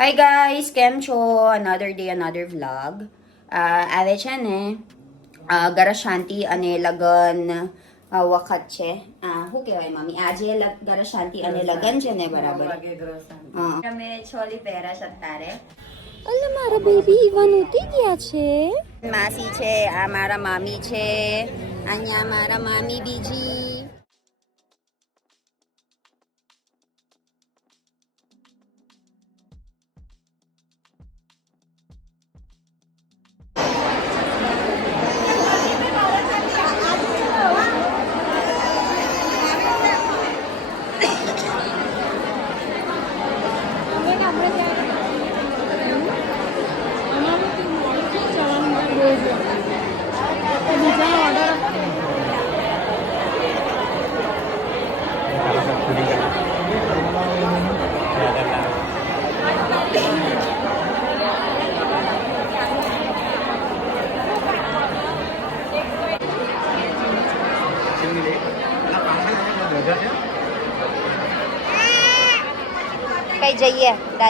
Hi guys! કેમ છો? Another day, another vlog. Uh, આવે છે ને uh, ગરજ શાંતિ અને લગન અ, વખત છે uh, શું કહેવાય મમ્મી આજે લ- ગરજ શાંતિ અને લગન છે ને બરાબર હા અમે છોલી પહેરા છે અત્યારે અલે મારા બેબી ઈવન ઉતી ગયા છે. માસી છે આ મારા મામી છે. અહીંયા મારા મામી બીજી.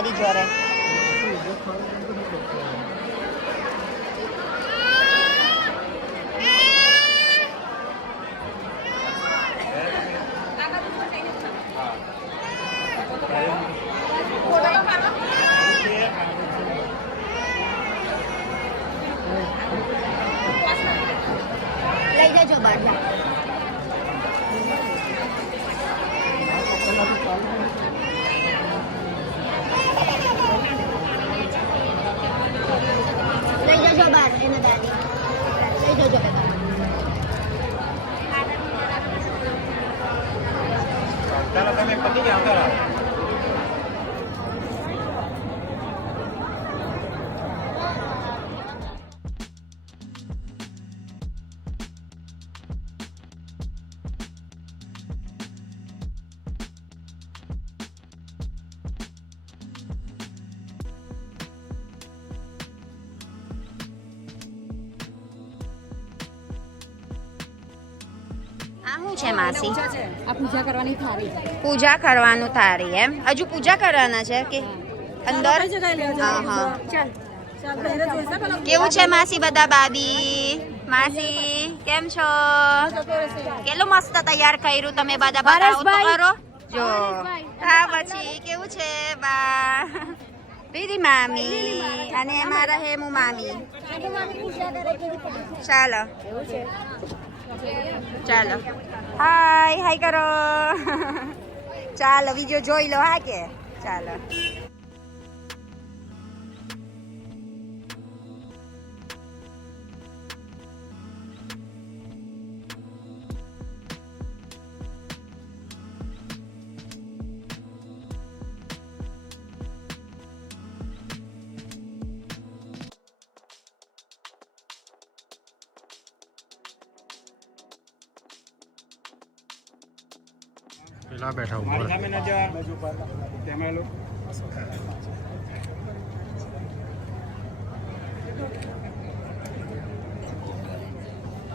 જઈએ માસી આ પૂજા કરવાની થાળી. પૂજા કરવાનું તારી એમ? હજુ પૂજા કરવાના છે કે અંદર? હા હા. કેવું છે માસી બધા બાબી? માસી કેમ છો? કેટલું મસ્ત તૈયાર કર્યું તમે બધા બતાવો તો કરો? જો. હા પછી કેવું છે? બા. રીધી મામી. અને મારા હેમુ મામી. ચાલો. ચાલો. હાય હાય કરો. ચાલો વીડિયો જોઈ લો હા કે? ચાલો. પેલા બેઠા ઉપર સામે ન જા કેમેરા લો.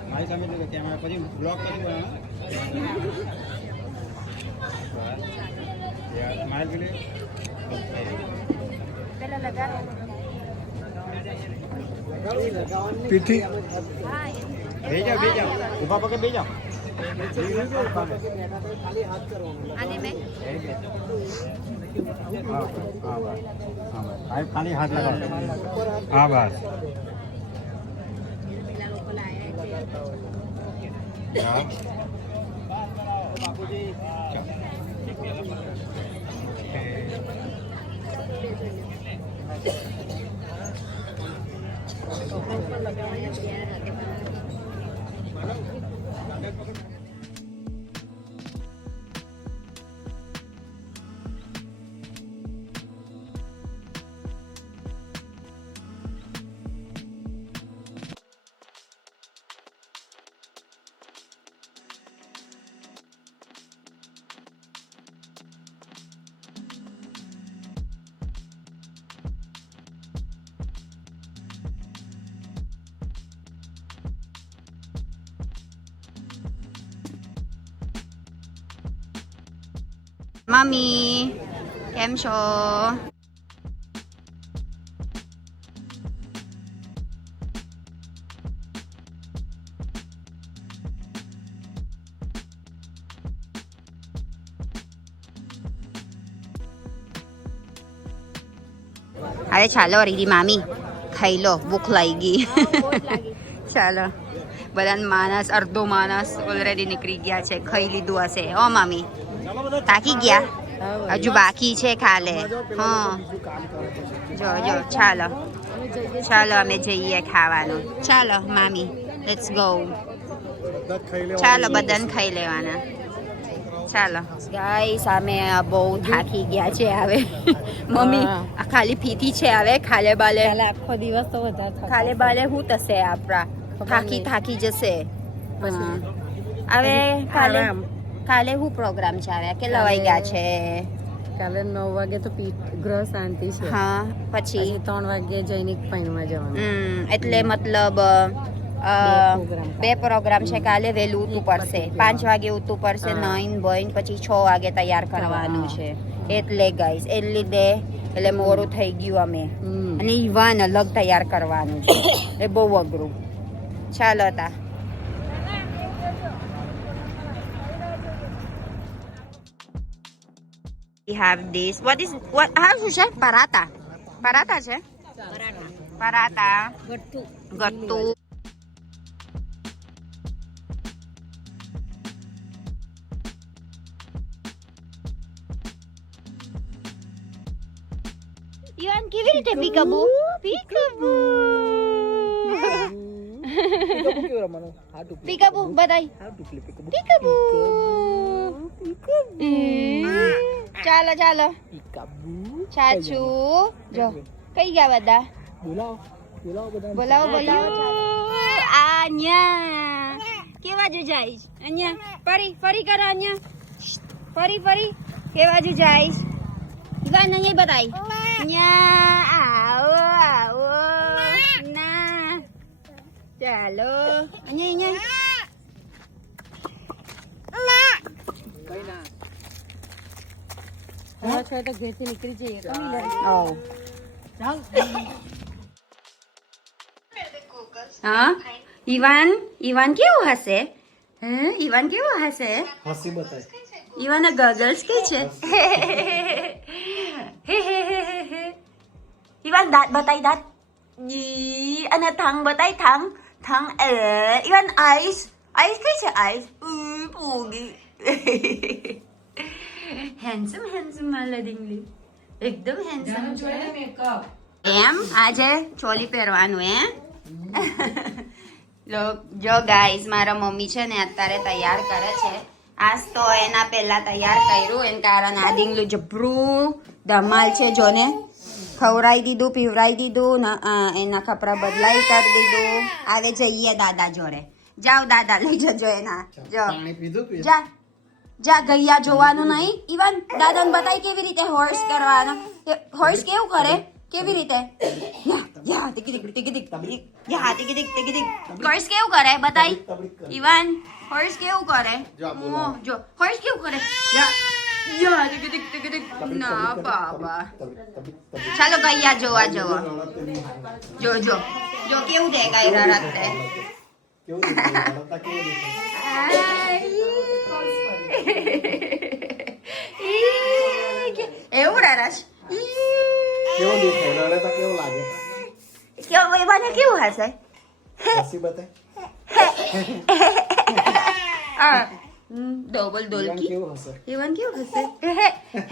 મારી સામે જો કેમેરા પછી બ્લોક કરી દેવાનો સ્માઈલ કરી પેલા લગાડો. જાઓ બે જાઓ. ઊભા પગે બે ખાલી હાથ લગાવો હા બસ. હા મમ્મી કેમ છો? અરે ચાલો રીરી મામી, ખાઈ લો, ભૂખ લાગી ગઈ. ચાલો. બધાને માણસ, અડધો માણસ ઓલરેડી નીકળી ગયા છે, ખાઈ લીધું હશે. ઓ મામી. થાકી ગયા? હજુ બાકી છે ખાલે હા. જો જો ચાલો. ચાલો અમે જઈએ ખાવાનું. ચાલો મામી લેટ્સ ગો ચાલો બધાને ખાઈ લેવાના. ચાલો. ગાય સામે બહુ થાકી ગયા છે હવે. મમ્મી આ ખાલી ફીથી છે હવે ખાલે બાલે. આખો દિવસ તો વધારે ખાલે બાલે શું થશે આપણા? થાકી થાકી જશે. હવે આરામ. કાલે હું પ્રોગ્રામ છે કે લવાઈ ગયા છે? કાલે નવ વાગે તો ગ્રહ શાંતિ છે. હા પછી? ત્રણ વાગે જૈનિક પાણીમાં જવાનું. એટલે મતલબ બે પ્રોગ્રામ છે. કાલે વહેલું ઉઠવું પડશે. પાંચ વાગે ઉઠવું પડશે. નાઈન બોઈન પછી છ વાગે તૈયાર કરવાનું છે. એટલે ગાઈસ એ લીધે એટલે મોડું થઈ ગયું અમે. અને ઈવાન અલગ તૈયાર કરવાનું છે. એ બહુ અઘરું. ચાલો તા. We have this. What is what? How શું છે? પરાતા. પરાતા છે? પરાતા. ગટ્ટુ. ઈવાન કેવી રીતે પીકબુ પીકબુ પીકબુ બધાય પીકબુ ચાલો ચાલો. ચાચુ જો. કઈ ગયા બધા? બોલાવો બોલાવો આન્યા કેવા જો જાઈશ અહીંયા ફરી ફરી કરો અહીંયા ફરી ફરી. કેવા જો જાઈશ ઈવાન અહીંયા બતાય અહીંયા આવો આવો. ના. ચાલો. અહીંયા અહીંયા હવે છે તો ઘરેથી નીકળી જઈએ કોની લે Oh. હા ઈવાન ઈવાન કેવું હશે હે ઈવાન કેવું હશે હસી બતાય ઈવાન ગગલ્સ કે છે ઈવાન દાંત બતાય દાંત ઈ અને થંગ બતાય થંગ થંગ અ ઈવાન આઈસ આઈસ કઈ છે આઈસ પોગી હેન્ડસમ હેન્ડસમ ડીંગલી એકદમ હેન્ડસમ એમ આજે ચોલી પહેરવાનું હે લો જો ગાઈઝ મારા મમ્મી છે ને અત્યારે તૈયાર કરે છે આજ તો એના પહેલા તૈયાર કર્યું એને કારણ આ ડીંગલું જબરું ધમાલ છે જોને ખવડાવી દીધું પીવરાઈ દીધું ન- એના કપડા બદલાઈ કરી દીધું આવે જઈએ દાદા જોડે જાઓ દાદા લઈ જજો એના જો પીધું જા જા ગૈયા જોવાનું નહીં. ઇવન દાદાને બતાય કેવી રીતે હોર્સ કરવાનો. હોર્સ કેવું કરે? કેવી રીતે? યા યા ટીકી ટીકી ટીકી ટીકી યા ટીકી ટીકી ટીકી ટીકી હોર્સ કેવું કરે? બતાય. ઇવન હોર્સ કેવું કરે? જો આ ઓ, બોલાવો. જો. હોર્સ કેવું કરે? યા યા ટીકી ટીકી ટીકી ટીકી. ના બાબા. ચાલો ગૈયા જોવા જવો. જો જો. જો કેવું દેખાય રડતે કેવું દેખાય? રડતા કેવું દેખાય? એવું રરસ કેવું દેખાય રડતા કેવું લાગે કેવું મને કેવું હશે હસી બતાય ડબલ ઈવાન ડોલકી કેવું હશે ઈવન કેવું હશે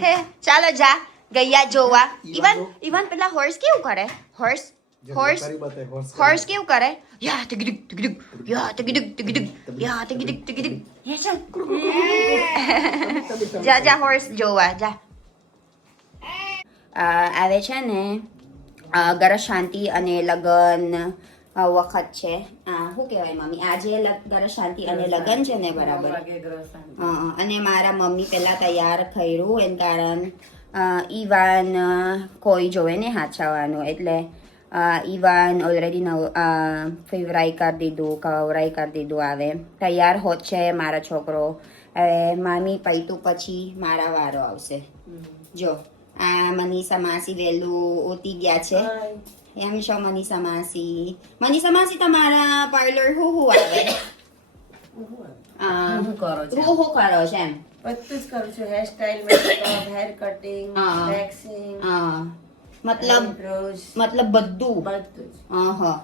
હે ચાલો જા ગૈયા જોવા ઈવાન ઈવન ઈવન પેલા હોર્સ કેવું કરે હોર્સ જો હોર્સ હોર્સ કેવું કરે? યા ટિકિટ ટિકિટ યા ટિકિટ ટિકિટ યા ટિકિટ ટિકિટ યે ચાલ. જા જા હોર્સ જોવા જા. આવે છે ને અ, ગરજ શાંતિ અને લગન વખત છે. શું કહેવાય મમ્મી? આજે ગરજ શાંતિ અને લગન છે ને બરાબર? હા, અને મારા મમ્મી પહેલાં તૈયાર કર્યું એન કારણ ઈવાન કોઈ જોવે ને હાચવાનું એટલે અ, already ઓલરેડી નવ ફેવરાઈ કરી દીધું કવરાઈ કરી દીધું આવે તૈયાર હોત છે મારા છોકરો હવે મામી પૈતું પછી મારા વારો આવશે જો આ મનીષા માસી વહેલું ઓતી ગયા છે એમ છો મનીષા માસી મનીષા માસી તમારા પાર્લર હું હું આવે હું કરો છો હું કરો છો એમ બધું જ કરું છું hair style makeup hair cutting waxing હા મતલબ મતલબ બધું. અહ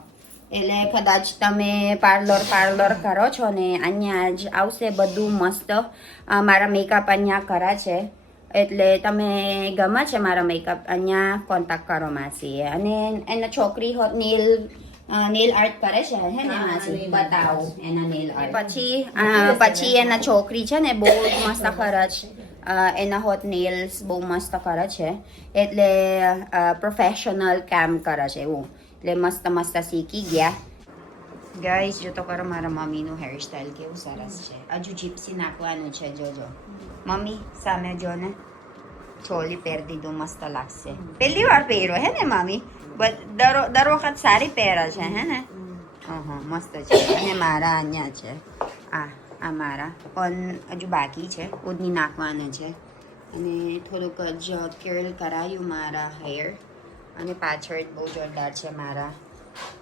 એટલે કદાચ તમે પાર્લર પાર્લર કરો છો ને અહીંયા જ આવશે બધું મસ્ત. મારા મેકઅપ અહીંયા કરા છે. એટલે તમે ગમે છે મારા મેકઅપ અહીંયા કોન્ટેક્ટ કરો માસી અને એના છોકરી હોત નેલ નેલ આર્ટ કરે છે હે ને માસી? બતાવો એના નેલ આર્ટ પછી પછી એના છોકરી છે ને બહુ જ મસ્ત કરે છે એના હોત નેલ્સ બહુ મસ્ત કરે છે. એટલે પ્રોફેશનલ કામ કરે છે એવું. એટલે મસ્ત મસ્ત શીખી ગયા. ગાઈસ જો તો કરો મારા મમ્મીનું હેરસ્ટાઈલ કેવું સરસ છે. હજુ જીપ્સી નાખવાનું છે જોજો મમ્મી સામે જો ને ચોલી પહેરી દીધું મસ્ત લાગશે. પહેલી વાર પહેરો હે ને મમ્મી? દર દર વખત સારી પહેરે છે હે ને? હા મસ્ત છે. અને મારા અહીંયા છે. આ. આ મારા પણ હજુ બાકી છે. ઉડની નાખવાના છે. અને થોડુંક જ કેળ કરાયું મારા હેર અને પાછળ બહુ જોરદાર છે મારા.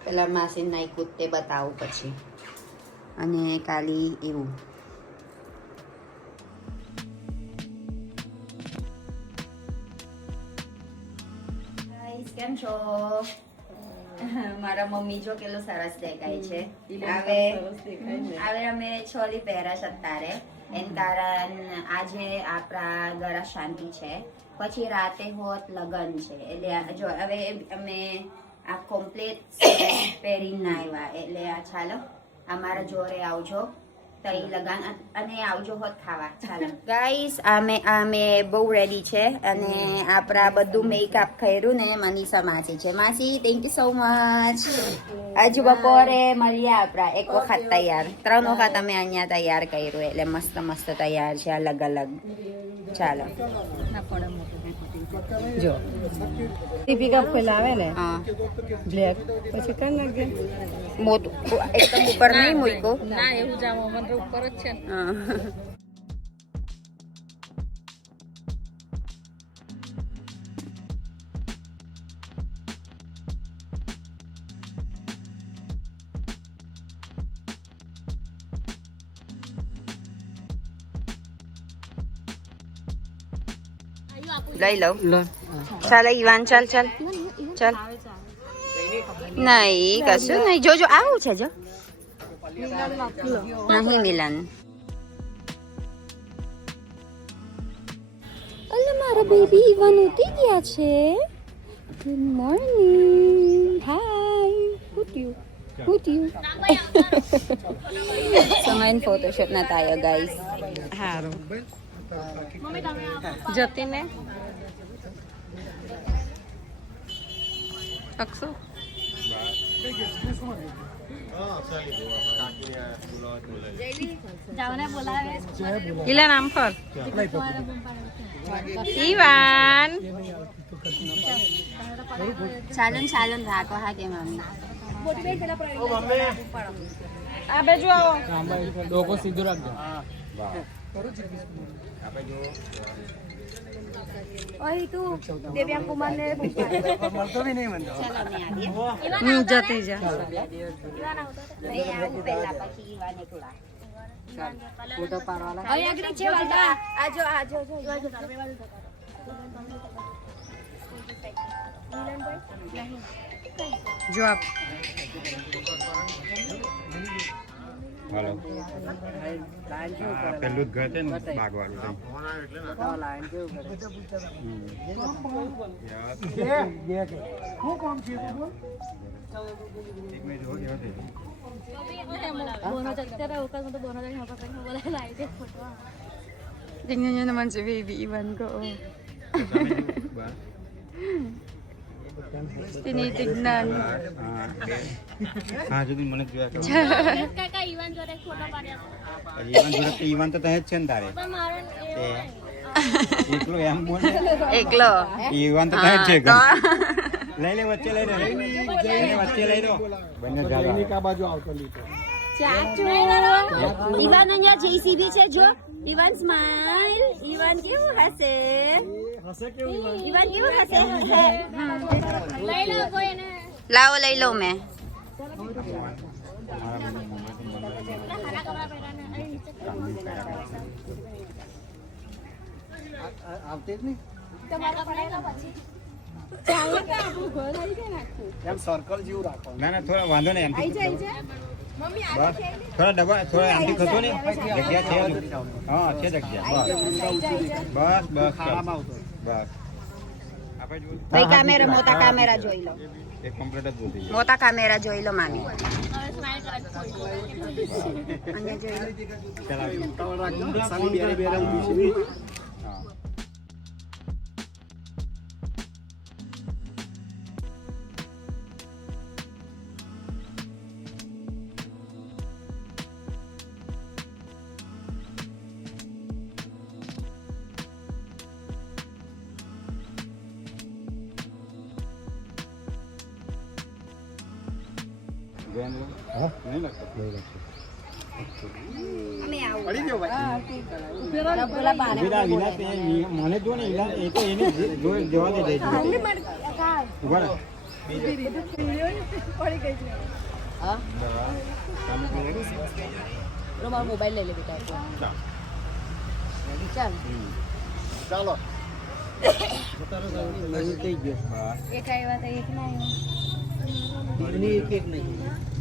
પેલા માસી નાખ્યું તે બતાવું પછી. અને કાલી એવું. કેમ છો? મારા મમ્મી જો કેટલું સરસ દેખાય છે. હવે હવે અમે છોલી પહેરા છે અત્યારે એન કારણ આજે આપણા ઘરે શાંતિ છે. પછી રાતે હોત લગન છે. એટલે જો હવે અમે આ કોમ્પ્લેટ પહેરીને આવ્યા. એટલે આ ચાલો અમારા જોડે આવજો. તઈ લગાન અને આવજો હોત ખાવા. ચાલો. ગાઈસ અમે અમે બહુ રેડી છે અને આપણા બધું મેકઅપ કર્યું ને મનીષા માસી છે. માસી થેન્ક યુ સો મચ આજ બપોરે મળ્યા આપણા એક વખત તૈયાર. ત્રણ વખત અમે અહીંયા તૈયાર કર્યું એટલે મસ્ત મસ્ત તૈયાર છે અલગ અલગ. ચાલો. જો. દીપિકા ફેલાવે ને હા. બ્લેક. પછી કર નાખજે. મોટું એકદમ ઉપર નહીં મૂકો ના એવું જામો મને ઉપર જ છે હા. લઈ લઉં લો ચાલ ઈવાન ચાલ ચાલ ચાલ નહીં કશું નહીં જોજો આવું છે જો નહીં મિલન અલે મારા બેબી ઈવાન ઉઠી ગયા છે ગુડ મોર્નિંગ હાય ઉઠ્યું ઉઠ્યું સમયન ફોટોશૂટ ના થાય ગાઈસ સારું જતીને ઇલા નામ પર. ઈવાન. સાજન સાજન રાખો હા કે મમ્મી. આ બાજુ આવો. હમ જતી જા તું પહેલા પછી ઈવાન એકલા ફોટો પાડવાના આજો આજો જો આપ હાલો આ પેલું છે છે. હમ. યાર. એક హలో పెళ్ళు గతేం బాగా Ganyan nyo naman si baby Ivan ko. Oh. Tinitignan. હા, બે. હા જુદી મને જોયા કરો. પછી ઈવાન જોડે તો ઈવાન તો તહે જ છે ને તારે તે. એકલો એમ બોલ એકલો ઈવાન તો તહે જ છે. લઈ લે વચ્ચે લઈ લે લઈ લે વચ્ચે લઈ લો બંને જાગા. ઈવાન અહીંયા જેસીબી છે જો ઈવાન સ્માઈલ ઈવાન કેવું હશે ઈવાન કેવું હશે હશે લાવો લઈ લઉં મેં મારા મમ્મી એમ સર્કલ જેવું રાખો ના ના થોડા વાંધો નહીં એમથી બસ. થોડા ડબા થોડા આમથી ખસો ને જગ્યા છે હા છે જગ્યા. બસ બસ બસ બસ. ભાઈ કામેરા મોટા કામેરા જોઈ લો. એક કમ્પ્લીટ જ જોતી મોટા કામેરા જોઈ લો મામી અને જોઈ લો. હા? નહીં લાગતો? અમે આવું. પડી ગયો ભાઈ. વિરા, વિરા, મને જો ને એ તો એને જવા દે. ચાલુ કરો. મારો મોબાઈલ લઈ લે બેટા ચાલ. ચાલ. ચાલો. એક આવ્યા તો એક ના એક એક નહીં.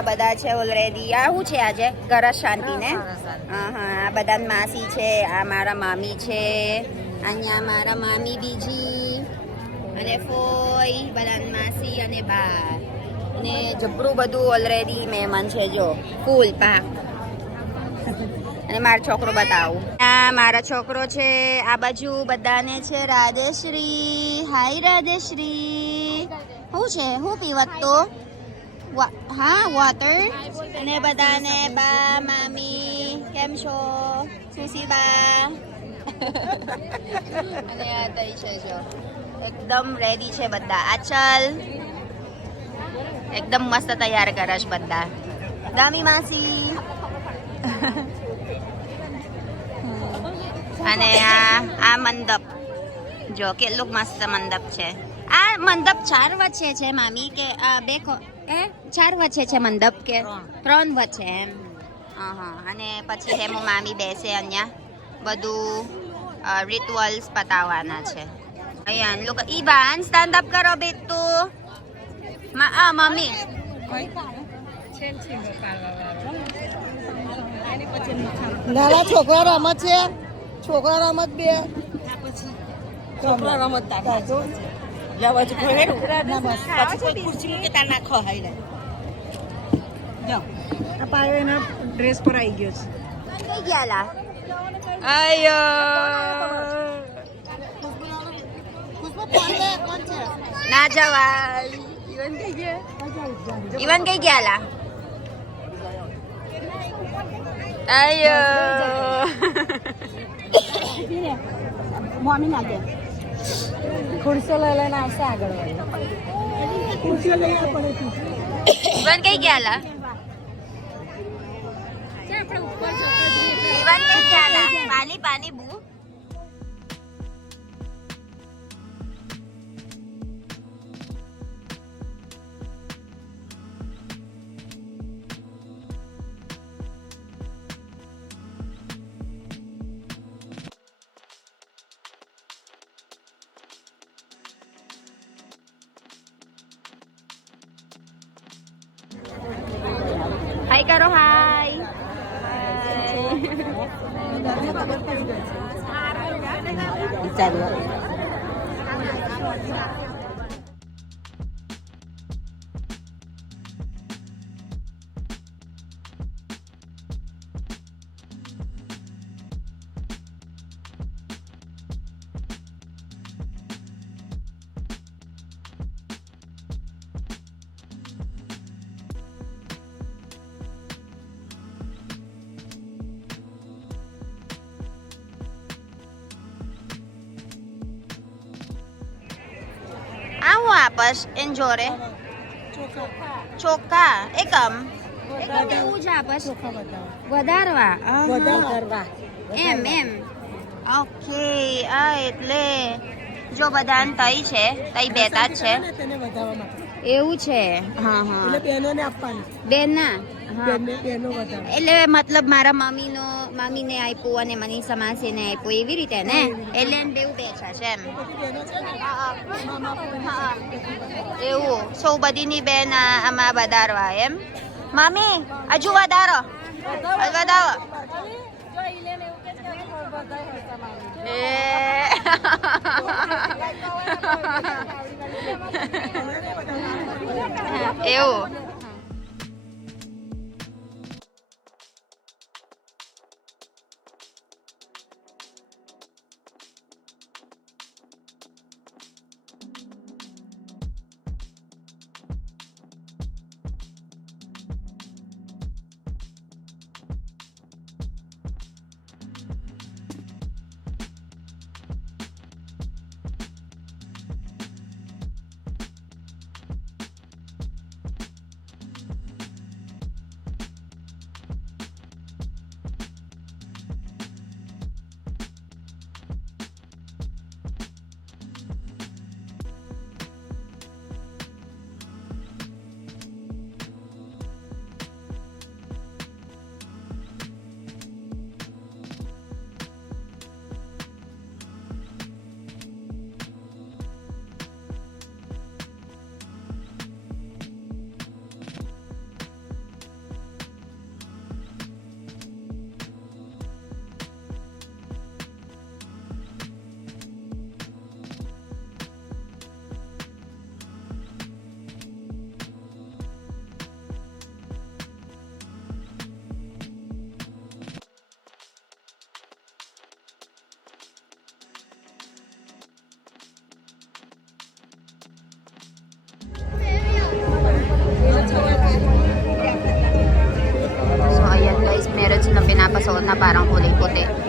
અહીંયા બધા છે ઓલરેડી આ શું છે આજે? ઘર શાંતિ. ને હા હા. આ બધા માસી છે આ મારા મામી છે અહીંયા મારા મામી બીજી અને ફોઈ બધા માસી અને બા અને જબરું બધું ઓલરેડી મહેમાન છે જો. ફૂલ પાક. અને મારો છોકરો બતાવું. આ મારા છોકરો છે આ બાજુ બધાને છે રાધેશ્રી. હાય રાધેશ્રી. શું છે? શું પીવત તો? હા વોટર અને બધાને બા મામી કેમ છો સુશી બા અને આ તઈ છે જો એકદમ રેડી છે બધા આચલ એકદમ મસ્ત તૈયાર કરે છે બધા ગામી માસી અને આ આ મંડપ જો કેટલું મસ્ત મંડપ છે આ મંડપ ચાર વચ્ચે છે મામી કે બે એ ચાર વચ્ચે છે મંડપ કે ત્રણ. વચ્ચે એમ. હા હા અને પછી હેમુ મામી બેસે અહીંયા. બધું રિચ્યુઅલ્સ પતાવવાના છે. અહીંયા લોકો ઈ બાન સ્ટેન્ડ અપ કરો બેટુ માં આ મમ્મી. નાના છોકરા રમત છે. છોકરા રમત બે. છોકરા રમત ના બસ. પછી કોઈ ખુરશી મૂકે તાર ના ખહાઈ લે આ પાયો એના ડ્રેસ પર આવી ગયો છે. કઈ ગયા લા. આયો. ના જવા ઈવન કઈ ગયા? ઈવન કઈ ગયા લા? આયો. મમ્મી ના દે ખુરશીઓ લઈ લઈને આવશે આગળ વાળી લઈ પડે ઈવન કઈ ગયા ઈવન કઈ ગયા લા? પાણી પાણી આવો આપશ એન જોડે. ચોખા એકમ. એકમ એવું જ આપસ વધારવા. વધારવા. એમ એમ. ઓકે આ એટલે જો બધાને તઈ છે તઈ બેતા જ છે. એવું છે. હા હા. એટલે બહેનોને આપવાની. બેન એટલે મતલબ મારા મમ્મીનો મમ્મીને આપ્યું અને મનીષા માસીને આપ્યું એવી રીતે ને? એટલે બેચા છે એમ. એવું સૌ બધીની બેન આમાં વધારવા એમ. મામી હજુ વધારો. વધારો. એવું. na parang kulay puti.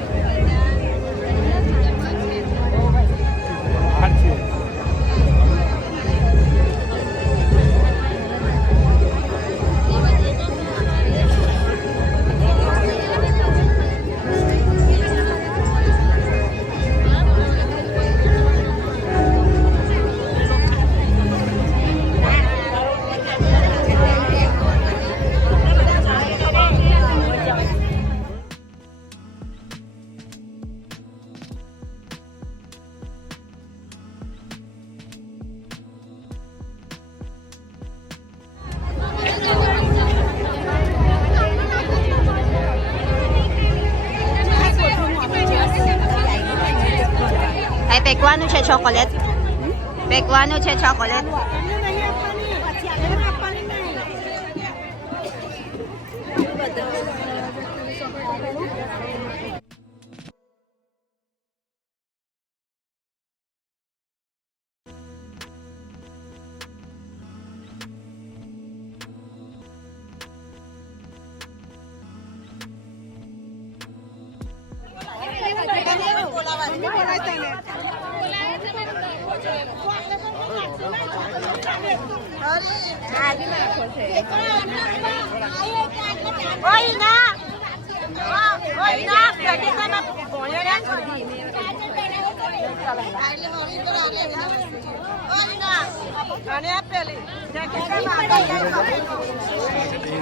che chocolate? Peguano che chocolate?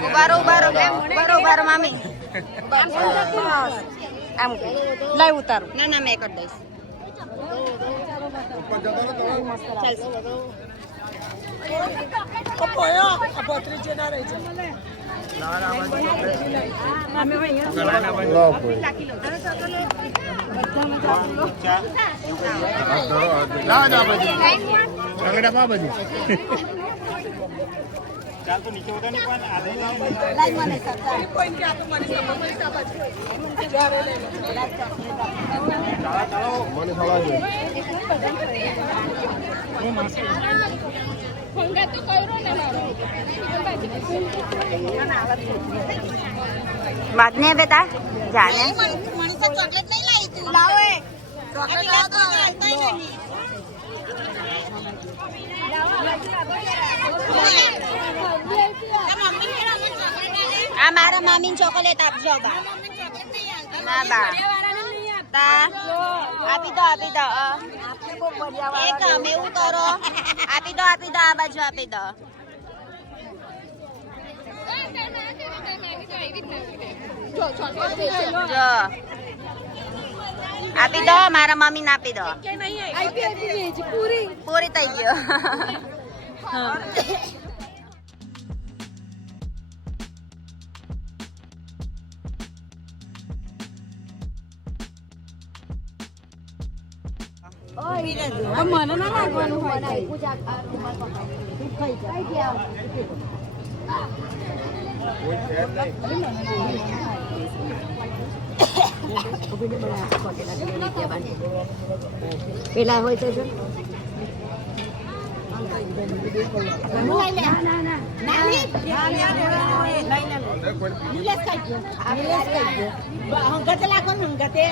ઉભારો ઉભારો ઉભારો ઉભારો મામી આમ લઈ ઉતારું ના ના મેં કરી દઈશ ચાલશે પોયો આ ના રહી છે ચાલ તો નીચે ઉતર પણ આધે બાદ ને બેટા જાને? મનીષા ચોકલેટ નહીં લાવી તું. લાવો ચોકલેટ લાવો તો આ મારા મામીને ચોકલેટ આપજો બા. ના બા. તા આપી દો આપી દો એક અમે એવું કરો. આપી દો આપી દો આ બાજુ આપી દો. જો. આપી દો મારા મમ્મી ને આપી દો. પૂરી. થઈ ગયો. મને ના લાગવાનું હોય. પેલા હોય તો જો. હંગતે લાગો ને હંગતે